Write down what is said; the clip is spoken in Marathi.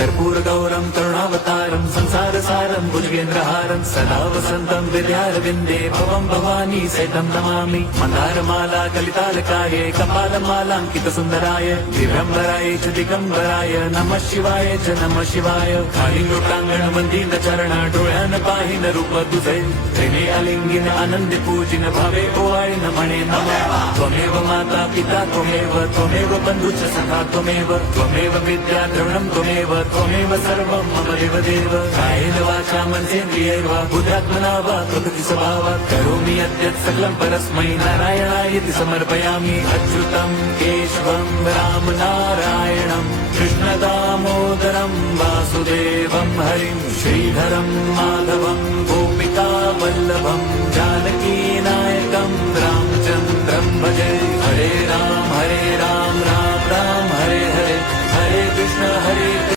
कर्पूर गौरम करुणावतारम संसार सारम भुजगेंद्रहारम सदा वसंतम विद्यारविंदे भवम भवानी सहितं नमामि मंदारमाला कलितालकाये कपालमालांकित सुंदराय दिव्यंबराय च दिगंबराय नमः शिवाय च नमः शिवाय खाली लोटांगण वंदित चरण डोळ्यान पाहिन रूप तुझे त्रिने अलिंगिन आनंद पूजिन भावे ओवाळीन म्हणे नमः त्वमेव माता पिता त्वमेव बंधुच सखा त्वमेव विद्या द्रवणं त्वमेव सर्वं मम देव कायेन वाचा मनसेन्द्रियैर्वा बुद्ध्यात्मना वा प्रकृति स्वभावात् करोमि यद्यत् सकलं परस्मै नारायणायति समर्पयामि अच्युतं केशवं राम नारायणं कृष्णदामोदरं वासुदेवं हरिं श्रीधरं माधवं गोपिका वल्लभं जानकीनायकं रामचन्द्रं भजे हरे राम राम राम हरे हरे हरे कृष्ण हरे